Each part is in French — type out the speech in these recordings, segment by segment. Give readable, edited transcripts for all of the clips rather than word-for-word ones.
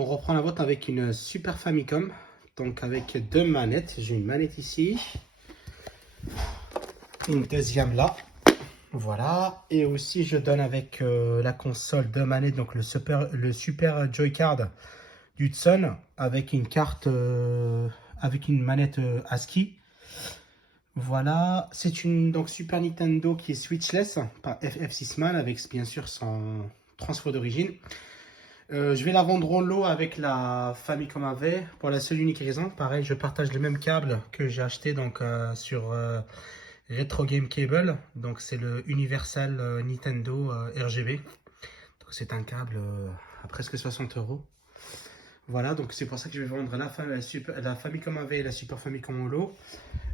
On reprend la vôtre avec une Super Famicom, donc avec deux manettes. J'ai une manette ici, une deuxième là, voilà. Et aussi je donne avec la console deux manettes, donc le Super Joy-Card d'Hudson avec une carte, avec une manette ASCII. Voilà, c'est une donc Super Nintendo qui est switchless par FF6Man avec bien sûr son transfert d'origine. Je vais la vendre en lot avec la Famicom AV pour la seule unique raison. Pareil, je partage le même câble que j'ai acheté donc sur Retro Game Cable. Donc c'est le Universal Nintendo RGB. Donc c'est un câble à presque 60 €. Voilà, donc c'est pour ça que je vais vendre la Famicom AV et la Super Famicom en lot.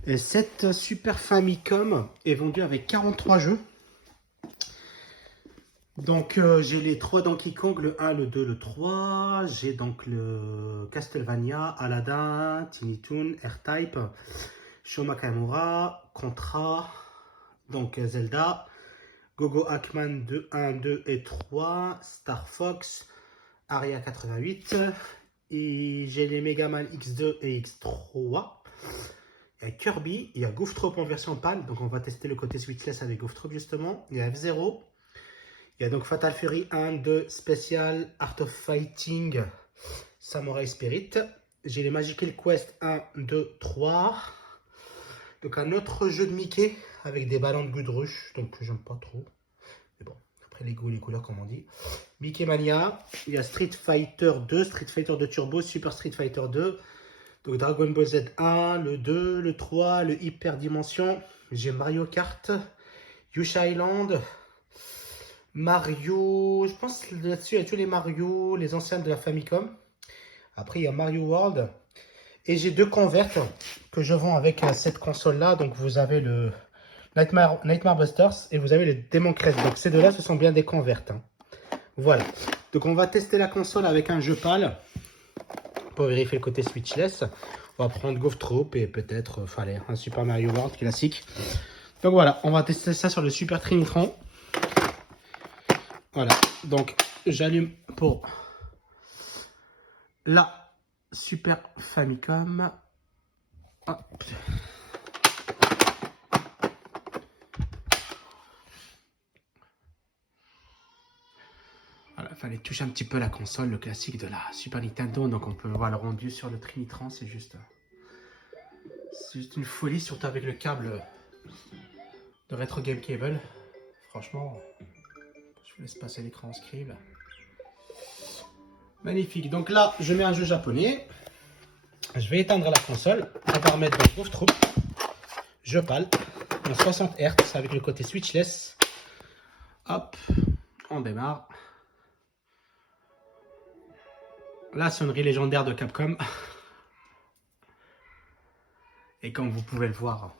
Et cette Super Famicom est vendue avec 43 jeux. Donc j'ai les 3 Donkey Kong, le 1, le 2, le 3. J'ai donc le Castlevania, Aladdin, Tiny Toon, R-Type, Sho Nakamura, Contra, donc Zelda, Gogo Hackman 2, 1, 2 et 3, Star Fox, Aria 88. Et j'ai les Mega Man X2 et X3. Il y a Kirby, il y a Goof Troop en version PAL, donc on va tester le côté switchless avec Goof Troop justement. Il y a F-Zero. Il y a donc Fatal Fury 1, 2, Special, Art of Fighting, Samurai Spirit. J'ai les Magical Quest 1, 2, 3. Donc un autre jeu de Mickey avec des ballons de Goodrush, donc que j'aime pas trop. Mais bon, après les goûts et les couleurs comme on dit. Mickey Mania. Il y a Street Fighter 2, Street Fighter 2 Turbo, Super Street Fighter 2. Donc Dragon Ball Z 1, le 2, le 3, le Hyper Dimension. J'ai Mario Kart, Yosha Island. Mario, je pense là-dessus, il y a tous les Mario, les anciens de la Famicom. Après, il y a Mario World. Et j'ai deux converts que je vends avec cette console-là. Donc, vous avez le Nightmare Busters et vous avez le Demon Crest. Donc, ces deux-là, ce sont bien des converts. Hein. Voilà. Donc, on va tester la console avec un jeu PAL pour vérifier le côté switchless. On va prendre Goof Troop et peut-être un Super Mario World classique. Donc, voilà. On va tester ça sur le Super Trinitron. Voilà, donc j'allume pour la Super Famicom. Hop. Voilà, il fallait toucher un petit peu la console, le classique de la Super Nintendo. Donc on peut voir le rendu sur le Trinitron, c'est juste une folie, surtout avec le câble de Retro Game Cable. Franchement, je vous laisse passer l'écran scribe. Magnifique. Donc là, je mets un jeu japonais. Je vais éteindre la console. On va remettre dans Goof Troop. Je PAL en 60 Hz avec le côté switchless. Hop, on démarre. La sonnerie légendaire de Capcom. Et comme vous pouvez le voir,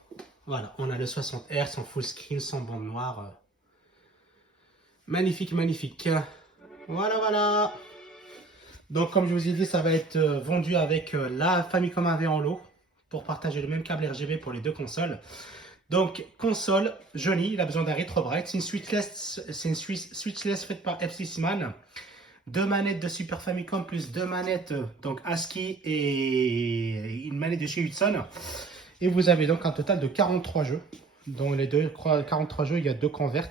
voilà, on a le 60 Hz en full screen sans bande noire. Magnifique, magnifique. Voilà, voilà. Donc, comme je vous ai dit, ça va être vendu avec la Famicom AV en lot pour partager le même câble RGB pour les deux consoles. Donc, console, jolie, il a besoin d'un Retrobrite. C'est une switchless faite par FF6Man. Deux manettes de Super Famicom plus deux manettes donc ASCII et une manette de chez Hudson. Et vous avez donc un total de 43 jeux. Dans les 43 jeux, il y a deux converts,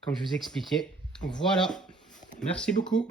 comme je vous ai expliqué. Voilà. Merci beaucoup.